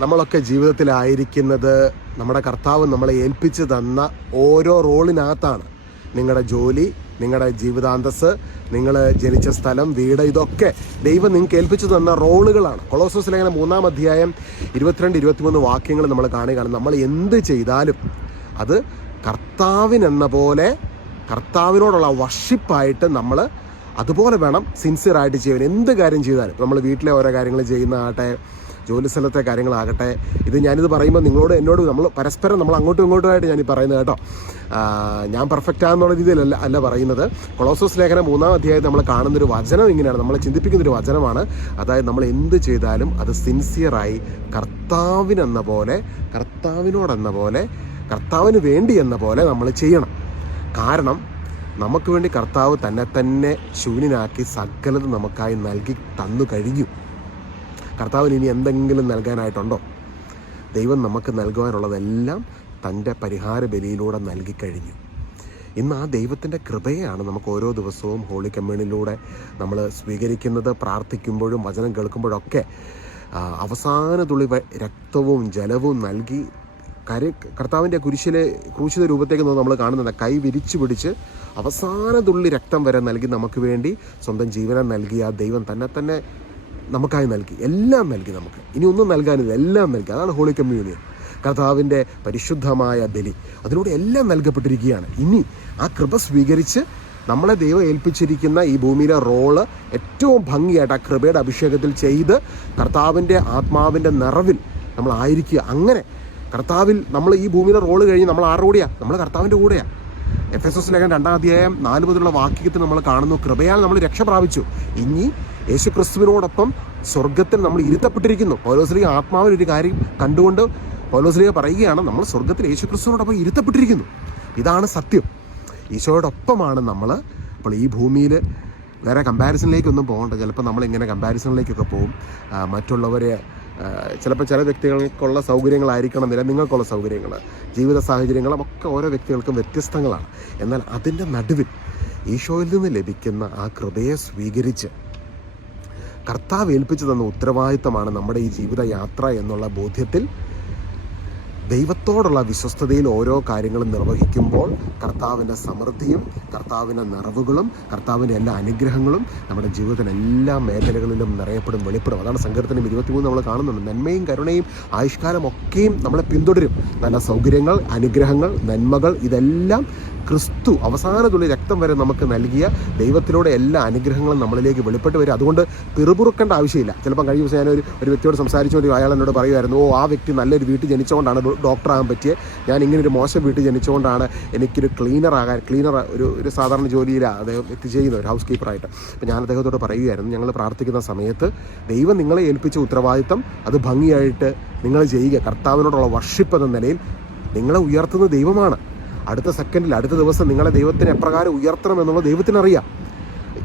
നമ്മളൊക്കെ ജീവിതത്തിലായിരിക്കുന്നത് നമ്മുടെ കർത്താവ് നമ്മളെ ഏൽപ്പിച്ചു തന്ന ഓരോ റോളിനകത്താണ്. നിങ്ങളുടെ ജോലി നിങ്ങളുടെ ജീവിതാന്തസ് നിങ്ങൾ ജനിച്ച സ്ഥലം വീട് ഇതൊക്കെ ദൈവം നിങ്ങൾക്ക് ഏൽപ്പിച്ചു തന്ന റോളുകളാണ്. കൊളോസോസ് ലേഖന മൂന്നാം അധ്യായം ഇരുപത്തിരണ്ട് ഇരുപത്തിമൂന്ന് വാക്യങ്ങൾ നമ്മൾ കാണുകയാണ്. നമ്മൾ എന്ത് ചെയ്താലും അത് കർത്താവിനെന്ന പോലെ കർത്താവിനോടുള്ള വർഷിപ്പായിട്ട് നമ്മൾ അതുപോലെ വേണം സിൻസിയറായിട്ട് ചെയ്യാൻ എന്ത് കാര്യം ചെയ്താലും. നമ്മൾ വീട്ടിലെ ഓരോ കാര്യങ്ങൾ ചെയ്യുന്നതാകട്ടെ ജോലി സ്ഥലത്തെ കാര്യങ്ങളാകട്ടെ. ഇത് ഞാനിത് പറയുമ്പോൾ നിങ്ങളോട് എന്നോട് നമ്മൾ പരസ്പരം നമ്മൾ അങ്ങോട്ടും ഇങ്ങോട്ടുമായിട്ട് ഞാൻ ഈ പറയുന്നത് കേട്ടോ. ഞാൻ പെർഫെക്റ്റ് ആണെന്നുള്ള രീതിയിലല്ല അല്ല പറയുന്നത്. കൊളോസോസ് ലേഖനം മൂന്നാം അധ്യായത്തിൽ നമ്മൾ കാണുന്നൊരു വചനം ഇങ്ങനെയാണ്. നമ്മളെ ചിന്തിപ്പിക്കുന്നൊരു വചനമാണ്. അതായത് നമ്മൾ എന്ത് ചെയ്താലും അത് സിൻസിയറായി കർത്താവിനെന്ന പോലെ കർത്താവിനോടെന്ന പോലെ കർത്താവിന് വേണ്ടി എന്ന പോലെ നമ്മൾ ചെയ്യണം. കാരണം നമുക്ക് വേണ്ടി കർത്താവ് തന്നെ തന്നെ ശൂന്യനാക്കി സകലത് നമുക്കായി നൽകി തന്നു കഴിഞ്ഞു. കർത്താവിന് ഇനി എന്തെങ്കിലും നൽകാനായിട്ടുണ്ടോ? ദൈവം നമുക്ക് നൽകുവാനുള്ളതെല്ലാം തന്റെ പരിഹാര ബലിയിലൂടെ നൽകിക്കഴിഞ്ഞു ഇന്ന് ആ ദൈവത്തിന്റെ കൃപയാണ് നമുക്ക് ഓരോ ദിവസവും ഹോളി കമ്മ്യൂണിലൂടെ നമ്മൾ സ്വീകരിക്കുന്നത് പ്രാർത്ഥിക്കുമ്പോഴും വചനം കേൾക്കുമ്പോഴൊക്കെ അവസാന തുള്ളി രക്തവും ജലവും നൽകി കര കർത്താവിന്റെ കുരിശിലെ ക്രൂശിത രൂപത്തേക്ക് നമ്മൾ കാണുന്നത് കൈ വിരിച്ചു പിടിച്ച് അവസാന തുള്ളി രക്തം വരെ നൽകി നമുക്ക് വേണ്ടി സ്വന്തം ജീവനം നൽകിയ ആ ദൈവം തന്നെ തന്നെ നമുക്കായി നൽകി എല്ലാം നൽകി നമുക്ക്. ഇനി ഒന്നും നൽകാനില്ല എല്ലാം നൽകി. അതാണ് ഹോളി കമ്മ്യൂണിയൻ കർത്താവിന്റെ പരിശുദ്ധമായ ബലി. അതിലൂടെ എല്ലാം നൽകപ്പെട്ടിരിക്കുകയാണ്. ഇനി ആ കൃപ സ്വീകരിച്ച് നമ്മളെ ദൈവം ഏൽപ്പിച്ചിരിക്കുന്ന ഈ ഭൂമിയിലെ റോൾ ഏറ്റവും ഭംഗിയായിട്ട് ആ കൃപയുടെ അഭിഷേകത്തിൽ ചെയ്ത് കർത്താവിന്റെ ആത്മാവിന്റെ നിറവിൽ നമ്മളായിരിക്കുക അങ്ങനെ കർത്താവിൽ നമ്മൾ ഈ ഭൂമിയിലെ റോൾ കഴിഞ്ഞ് നമ്മൾ ആരുടെ കൂടെയാണ് നമ്മൾ കർത്താവിന്റെ കൂടെയാണ് എഫ് എസ് എസ് ലേഖൻ രണ്ടാം അധ്യായം നാല് മുതലുള്ള വാക്യത്തിൽ നമ്മൾ കാണുന്നു കൃപയാൽ നമ്മൾ രക്ഷ പ്രാപിച്ചു. ഇനി യേശു ക്രിസ്തുവിനോടൊപ്പം സ്വർഗത്തിൽ നമ്മൾ ഇരുത്തപ്പെട്ടിരിക്കുന്നു. പൗലോസ്ലിക ആത്മാവിൽ ഒരു കാര്യം കണ്ടുകൊണ്ട് പൗലോസ്ലിക പറയുകയാണ് നമ്മൾ സ്വർഗത്തിൽ യേശു ക്രിസ്തുവിനോടൊപ്പം ഇരുത്തപ്പെട്ടിരിക്കുന്നു. ഇതാണ് സത്യം. ഈശോയോടൊപ്പമാണ് നമ്മൾ അപ്പോൾ ഈ ഭൂമിയിൽ വേറെ കമ്പാരിസണിലേക്കൊന്നും പോകണ്ട. ചിലപ്പോൾ നമ്മളിങ്ങനെ കമ്പാരിസണിലേക്കൊക്കെ പോകും. മറ്റുള്ളവരെ ചിലപ്പോൾ ചില വ്യക്തികൾക്കുള്ള സൗകര്യങ്ങളായിരിക്കണം എന്നില്ല നിങ്ങൾക്കുള്ള സൗകര്യങ്ങൾ ജീവിത സാഹചര്യങ്ങളും ഒക്കെ ഓരോ വ്യക്തികൾക്കും വ്യത്യസ്തങ്ങളാണ്. എന്നാൽ അതിന്റെ നടുവിൽ ഈശോയിൽ നിന്ന് ലഭിക്കുന്ന ആ കൃപയെ സ്വീകരിച്ച് കർത്താവ് ഏൽപ്പിച്ചു തന്ന ഉത്തരവാദിത്തമാണ് നമ്മുടെ ഈ ജീവിതയാത്ര എന്നുള്ള ബോധ്യത്തിൽ ദൈവത്തോടുള്ള വിശ്വസ്തതയിൽ ഓരോ കാര്യങ്ങളും നിർവഹിക്കുമ്പോൾ കർത്താവിന്റെ സമൃദ്ധിയും കർത്താവിന്റെ നിറവുകളും കർത്താവിന്റെ എല്ലാ അനുഗ്രഹങ്ങളും നമ്മുടെ ജീവിതത്തിന് എല്ലാ മേഖലകളിലും നിറയപ്പെടും വെളിപ്പെടും. അതാണ് സങ്കീർത്തനം ഇരുപത്തിമൂന്ന് നമ്മൾ കാണുന്നുണ്ട്. നന്മയും കരുണയും ആയുഷ്കാലം ഒക്കെയും നമ്മളെ പിന്തുടരും. നല്ല സൗകര്യങ്ങൾ അനുഗ്രഹങ്ങൾ നന്മകൾ ഇതെല്ലാം ക്രിസ്തു അവസാനത്തുള്ളി രക്തം വരെ നമുക്ക് നൽകിയ ദൈവത്തിലൂടെ എല്ലാ അനുഗ്രഹങ്ങളും നമ്മളിലേക്ക് വെളിപ്പെട്ട് വരും. അതുകൊണ്ട് പിറുപുറുക്കേണ്ട ആവശ്യമില്ല. ചിലപ്പം കഴിഞ്ഞ ദിവസം ഞാനൊരു ഒരു വ്യക്തിയോട് സംസാരിച്ചുകൊണ്ട് അയാൾ എന്നോട് പറയുമായിരുന്നു ഓ ആ വ്യക്തി നല്ലൊരു വീട്ടിൽ ജനിച്ചുകൊണ്ടാണ് ഡോക്ടറാകാൻ പറ്റിയ. ഞാൻ ഇങ്ങനെ ഒരു മോശം വീട്ടിൽ ജനിച്ചുകൊണ്ടാണ് എനിക്കൊരു ക്ലീനർ ആകാൻ ക്ലീനർ ഒരു ഒരു സാധാരണ ജോലിയിലാണ് അദ്ദേഹം എത്തിച്ചേരുന്നത് ഒരു ഹൗസ് കീപ്പറായിട്ട് അപ്പോൾ ഞാൻ അദ്ദേഹത്തോട് പറയുകയായിരുന്നു ഞങ്ങൾ പ്രാർത്ഥിക്കുന്ന സമയത്ത് ദൈവം നിങ്ങളെ ഏൽപ്പിച്ച ഉത്തരവാദിത്തം അത് ഭംഗിയായിട്ട് നിങ്ങൾ ചെയ്യുക. കർത്താവിനോടുള്ള വർഷിപ്പ് എന്ന നിലയിൽ നിങ്ങളെ ഉയർത്തുന്ന ദൈവമാണ്. അടുത്ത സെക്കൻഡിൽ അടുത്ത ദിവസം നിങ്ങളെ ദൈവത്തിന് എപ്രകാരം ഉയർത്തണം എന്നുള്ളത് ദൈവത്തിനറിയാം.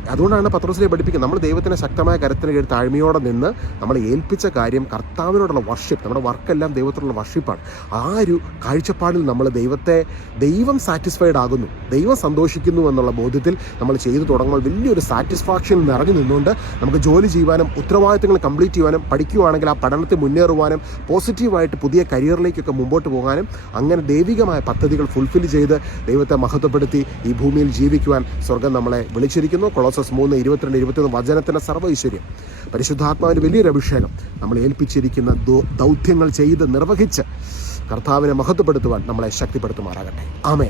അതുകൊണ്ടാണ് പത്രോസിനെ പഠിപ്പിക്കുന്നത്. നമ്മൾ ദൈവത്തിന് ശക്തമായ കരത്തിന് കീഴിൽ താഴ്മയോടെ നിന്ന് നമ്മൾ ഏൽപ്പിച്ച കാര്യം കർത്താവിനോടുള്ള വർഷിപ്പ് നമ്മുടെ വർക്കെല്ലാം ദൈവത്തിനുള്ള വർഷിപ്പാണ് ആ ഒരു കാഴ്ചപ്പാടിൽ നമ്മൾ ദൈവത്തെ ദൈവം സാറ്റിസ്ഫൈഡ് ആകുന്നു. ദൈവം സന്തോഷിക്കുന്നു എന്നുള്ള ബോധ്യത്തിൽ നമ്മൾ ചെയ്തു തുടങ്ങുമ്പോൾ വലിയൊരു സാറ്റിസ്ഫാക്ഷൻ നിറഞ്ഞു നിന്നുകൊണ്ട് നമുക്ക് ജോലി ചെയ്യുവാനും ഉത്തരവാദിത്തങ്ങൾ കംപ്ലീറ്റ് ചെയ്യുവാനും പഠിക്കുവാണെങ്കിൽ ആ പഠനത്തിൽ മുന്നേറുവാനും പോസിറ്റീവായിട്ട് പുതിയ കരിയറിലേക്കൊക്കെ മുമ്പോട്ട് പോകാനും അങ്ങനെ ദൈവികമായ പദ്ധതികൾ ഫുൾഫിൽ ചെയ്ത് ദൈവത്തെ മഹത്വപ്പെടുത്തി ഈ ഭൂമിയിൽ ജീവിക്കുവാൻ സ്വർഗം നമ്മളെ വിളിച്ചിരിക്കുന്നു. കൊളോസസ് മൂന്ന് ഇരുപത്തിരണ്ട് ഇരുപത്തിയൊന്ന് വചനത്തിന്റെ സർവൈശ്വര്യം. പരിശുദ്ധാത്മാവിന് വലിയൊരു അഭിഷേകം. നമ്മൾ ഏൽപ്പിച്ചിരിക്കുന്ന ദൗത്യങ്ങൾ ചെയ്ത് നിർവഹിച്ച് കർത്താവിനെ മഹത്വപ്പെടുത്തുവാൻ നമ്മളെ ശക്തിപ്പെടുത്തുമാറാകട്ടെ. ആമേ